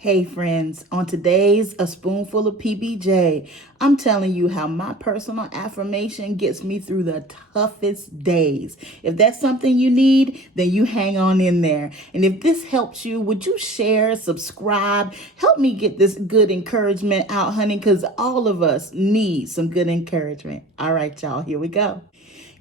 Hey friends, on today's A Spoonful of PBJ, I'm telling you how my personal affirmation gets me through the toughest days. If that's something you need, then you hang on in there. And if this helps you, would you share, subscribe, help me get this good encouragement out, honey, because all of us need some good encouragement. All right, y'all, here we go.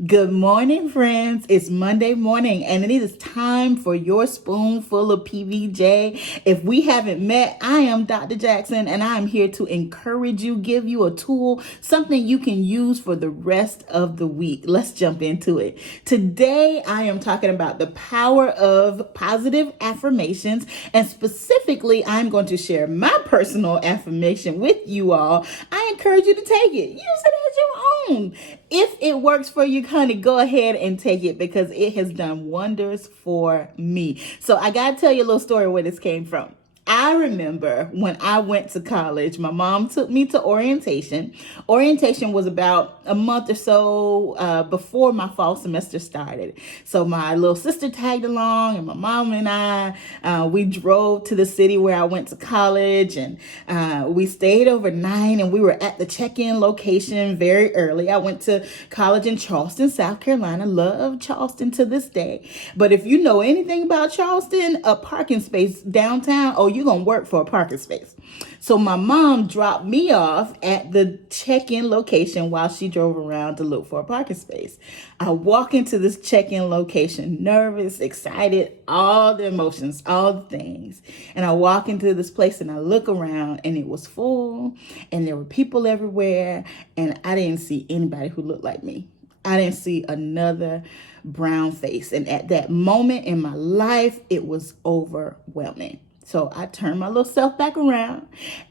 Good morning, friends. It's Monday morning, and it is time for your spoonful of PBJ. If we haven't met, I am Dr. Jackson, and I am here to encourage you, give you a tool, something you can use for the rest of the week. Let's jump into it. Today, I am talking about the power of positive affirmations, and specifically, I'm going to share my personal affirmation with you all. I encourage you to take it. Use it as your own. If it works for you, honey, go ahead and take it because it has done wonders for me. So I got to tell you a little story where this came from. I remember when I went to college, my mom took me to orientation. Orientation was about a month or so before my fall semester started. So my little sister tagged along, and my mom and I, we drove to the city where I went to college, and we stayed overnight, and we were at the check-in location very early. I went to college in Charleston, South Carolina. Love Charleston to this day. But if you know anything about Charleston, a parking space downtown, you're going to work for a parking space. So my mom dropped me off at the check-in location while she drove around to look for a parking space. I walk into this check-in location, nervous, excited, all the emotions, all the things. And I walk into this place and I look around, and it was full, and there were people everywhere, and I didn't see anybody who looked like me. I didn't see another brown face. And at that moment in my life, it was overwhelming. So I turned my little self back around,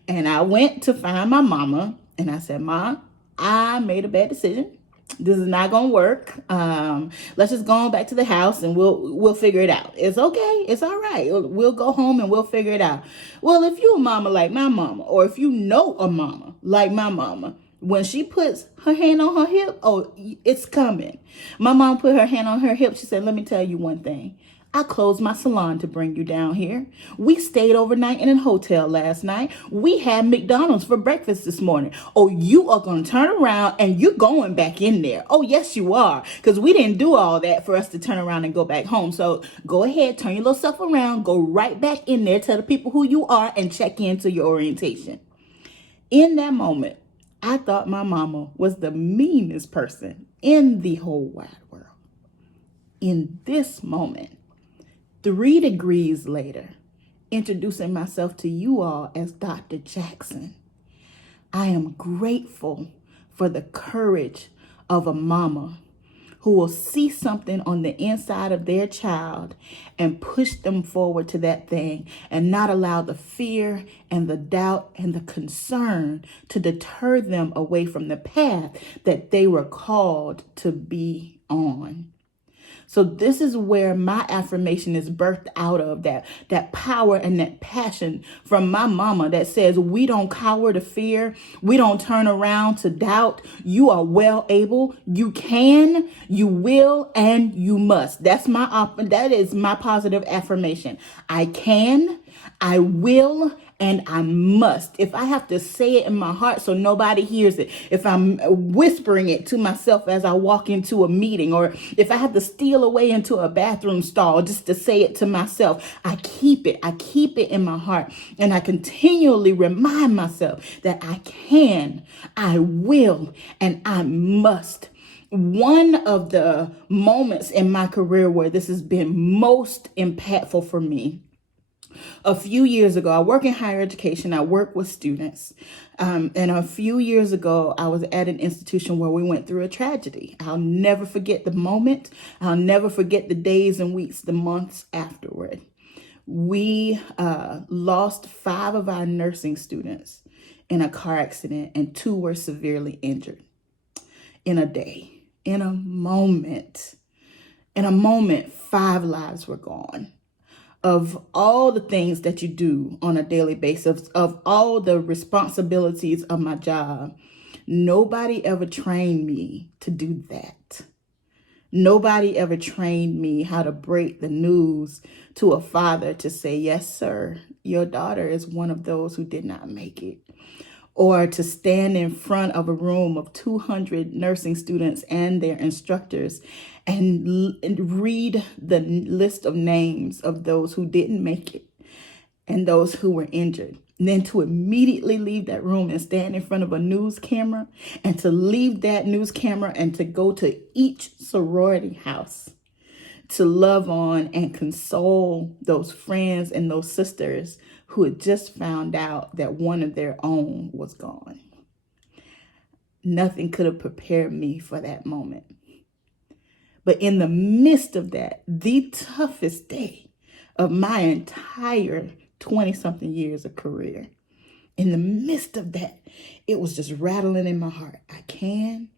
and I went to find my mama, and I said, "Mom, I made a bad decision. This is not gonna work. Let's just go on back to the house, and we'll figure it out. It's okay. It's all right. We'll go home and we'll figure it out." Well, if you a mama like my mama, or if you know a mama like my mama, when she puts her hand on her hip, it's coming. My mom put her hand on her hip. She said, "Let me tell you one thing. I closed my salon to bring you down here. We stayed overnight in a hotel last night. We had McDonald's for breakfast this morning. You are going to turn around and you're going back in there. Yes, you are. Because we didn't do all that for us to turn around and go back home. So go ahead, turn your little self around, go right back in there, tell the people who you are, and check into your orientation." In that moment, I thought my mama was the meanest person in the whole wide world. In this moment, 3 degrees later, introducing myself to you all as Dr. Jackson, I am grateful for the courage of a mama who will see something on the inside of their child and push them forward to that thing, and not allow the fear and the doubt and the concern to deter them away from the path that they were called to be on. So this is where my affirmation is birthed out of, that power and that passion from my mama that says, we don't cower to fear. We don't turn around to doubt. You are well able. You can, you will, and you must. That is my positive affirmation. I can, I will, and I must. If I have to say it in my heart so nobody hears it, if I'm whispering it to myself as I walk into a meeting, or if I have to steal away into a bathroom stall just to say it to myself, I keep it in my heart. And I continually remind myself that I can, I will, and I must. One of the moments in my career where this has been most impactful for me, a few years ago, I work in higher education. I work with students. And a few years ago, I was at an institution where we went through a tragedy. I'll never forget the moment. I'll never forget the days and weeks, the months afterward. We lost 5 of our nursing students in a car accident, and 2 were severely injured in a day. In a moment, 5 lives were gone. Of all the things that you do on a daily basis, of all the responsibilities of my job, nobody ever trained me to do that. Nobody ever trained me how to break the news to a father to say, yes, sir, your daughter is one of those who did not make it. Or to stand in front of a room of 200 nursing students and their instructors and read the list of names of those who didn't make it and those who were injured. And then to immediately leave that room and stand in front of a news camera, and to leave that news camera and to go to each sorority house to love on and console those friends and those sisters who had just found out that one of their own was gone. Nothing could have prepared me for that moment. But in the midst of that, the toughest day of my entire 20-something years of career, in the midst of that, it was just rattling in my heart. I can,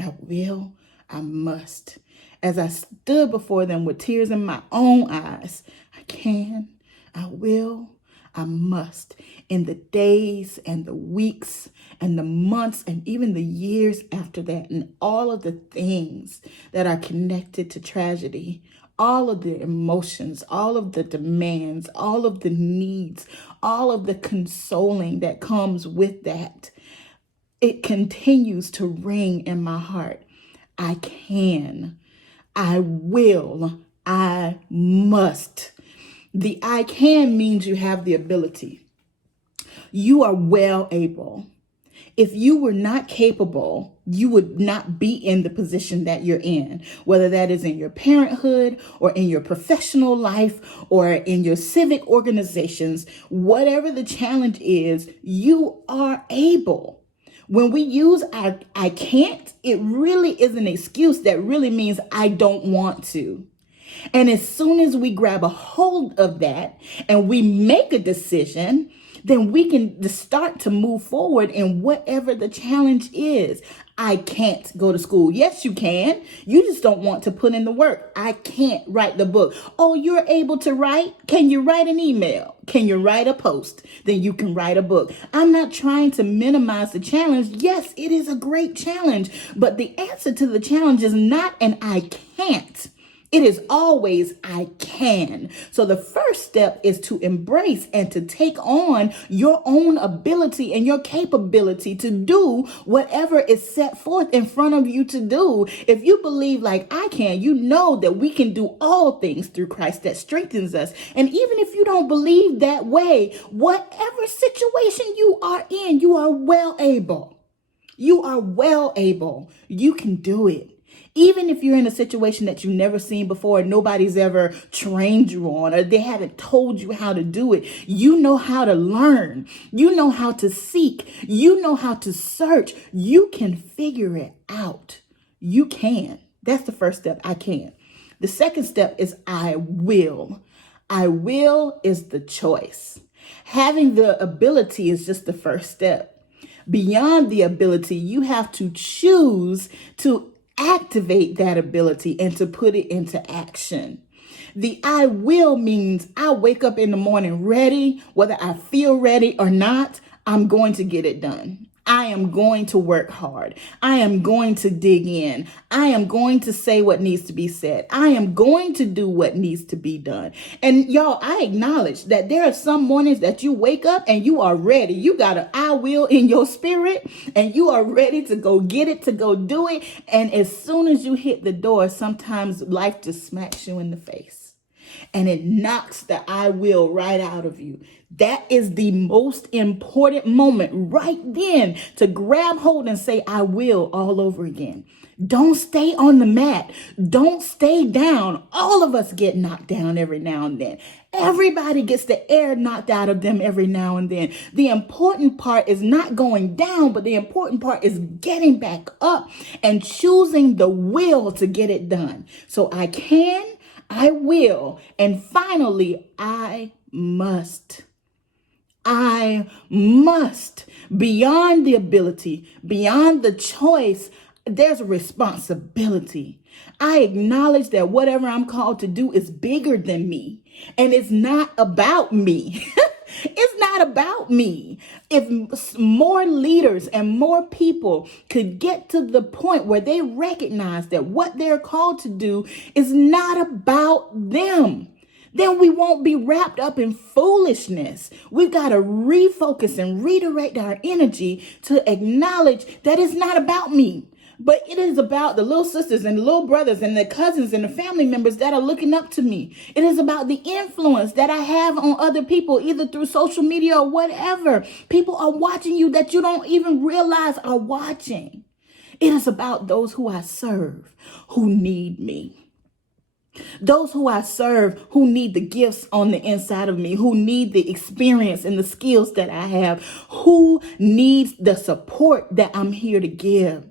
I will, I must. As I stood before them with tears in my own eyes, I can, I will, I must. In the days and the weeks and the months and even the years after that, and all of the things that are connected to tragedy, all of the emotions, all of the demands, all of the needs, all of the consoling that comes with that, it continues to ring in my heart. I can, I will, I must. The I can means you have the ability. You are well able. If you were not capable, you would not be in the position that you're in, whether that is in your parenthood or in your professional life or in your civic organizations. Whatever the challenge is, you are able. When we use I can't, it really is an excuse that really means I don't want to. And as soon as we grab a hold of that and we make a decision, then we can start to move forward in whatever the challenge is. I can't go to school. Yes, you can. You just don't want to put in the work. I can't write the book. Oh, you're able to write? Can you write an email? Can you write a post? Then you can write a book. I'm not trying to minimize the challenge. Yes, it is a great challenge, but the answer to the challenge is not an I can't. It is always I can. So the first step is to embrace and to take on your own ability and your capability to do whatever is set forth in front of you to do. If you believe like I can, you know that we can do all things through Christ that strengthens us. And even if you don't believe that way, whatever situation you are in, you are well able. You are well able. You can do it. Even if you're in a situation that you've never seen before, nobody's ever trained you on, or they haven't told you how to do it, you know how to learn. You know how to seek. You know how to search. You can figure it out. You can. That's the first step. I can. The second step is I will. I will is the choice. Having the ability is just the first step. Beyond the ability, you have to choose to activate that ability and to put it into action. The I will means I wake up in the morning ready, whether I feel ready or not, I'm going to get it done. I am going to work hard. I am going to dig in. I am going to say what needs to be said. I am going to do what needs to be done. And y'all, I acknowledge that there are some mornings that you wake up and you are ready. You got an I will in your spirit and you are ready to go get it, to go do it. And as soon as you hit the door, sometimes life just smacks you in the face and it knocks the I will right out of you. That is the most important moment right then, to grab hold and say, I will, all over again. Don't stay on the mat. Don't stay down. All of us get knocked down every now and then. Everybody gets the air knocked out of them every now and then. The important part is not going down, but the important part is getting back up and choosing the will to get it done. So I can, I will, and finally, I must. I must. Beyond the ability, beyond the choice, there's a responsibility. I acknowledge that whatever I'm called to do is bigger than me, and it's not about me. It's not about me. If more leaders and more people could get to the point where they recognize that what they're called to do is not about them, then we won't be wrapped up in foolishness. We've got to refocus and redirect our energy to acknowledge that it's not about me, but it is about the little sisters and the little brothers and the cousins and the family members that are looking up to me. It is about the influence that I have on other people, either through social media or whatever. People are watching you that you don't even realize are watching. It is about those who I serve, who need me. Those who I serve, who need the gifts on the inside of me, who need the experience and the skills that I have, who needs the support that I'm here to give.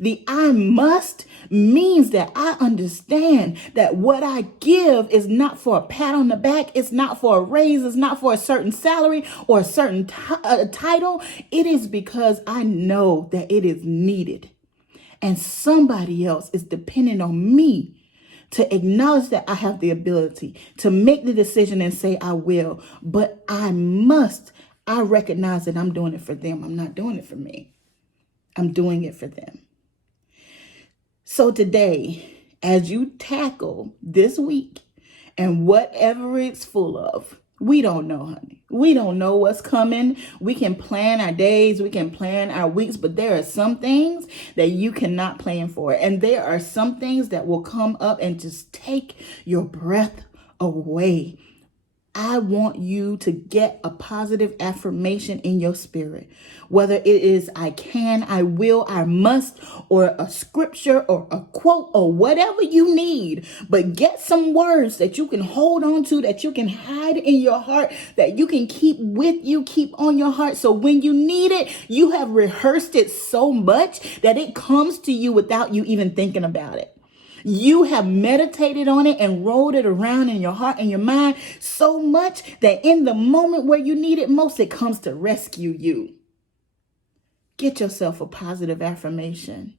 The I must means that I understand that what I give is not for a pat on the back. It's not for a raise. It's not for a certain salary or a certain title. It is because I know that it is needed. And somebody else is depending on me to acknowledge that I have the ability to make the decision and say I will. But I recognize that I'm doing it for them. I'm not doing it for me. I'm doing it for them. So today, as you tackle this week and whatever it's full of, we don't know, honey. We don't know what's coming. We can plan our days. We can plan our weeks, but there are some things that you cannot plan for. And there are some things that will come up and just take your breath away. I want you to get a positive affirmation in your spirit, whether it is I can, I will, I must, or a scripture or a quote or whatever you need. But get some words that you can hold on to, that you can hide in your heart, that you can keep with you, keep on your heart. So when you need it, you have rehearsed it so much that it comes to you without you even thinking about it. You have meditated on it and rolled it around in your heart and your mind so much that in the moment where you need it most, it comes to rescue you. Get yourself a positive affirmation.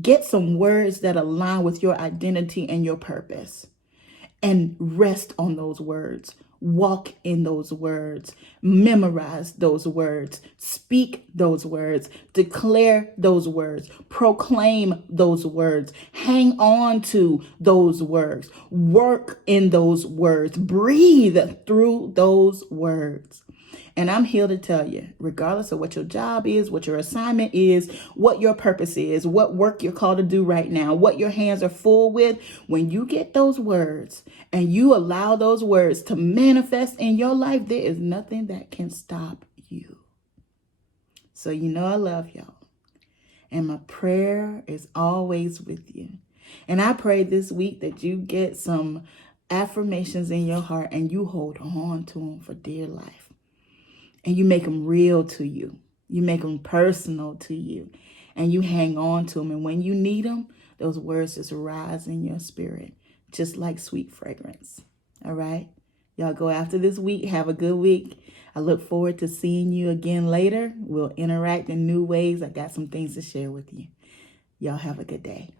Get some words that align with your identity and your purpose. And rest on those words. Walk in those words. Memorize those words. Speak those words. Declare those words. Proclaim those words. Hang on to those words. Work in those words. Breathe through those words. And I'm here to tell you, regardless of what your job is, what your assignment is, what your purpose is, what work you're called to do right now, what your hands are full with, when you get those words and you allow those words to manifest in your life, there is nothing that can stop you. So you know I love y'all. And my prayer is always with you. And I pray this week that you get some affirmations in your heart and you hold on to them for dear life. And you make them real to you. You make them personal to you. And you hang on to them. And when you need them, those words just rise in your spirit, just like sweet fragrance. All right? Y'all go after this week. Have a good week. I look forward to seeing you again later. We'll interact in new ways. I got some things to share with you. Y'all have a good day.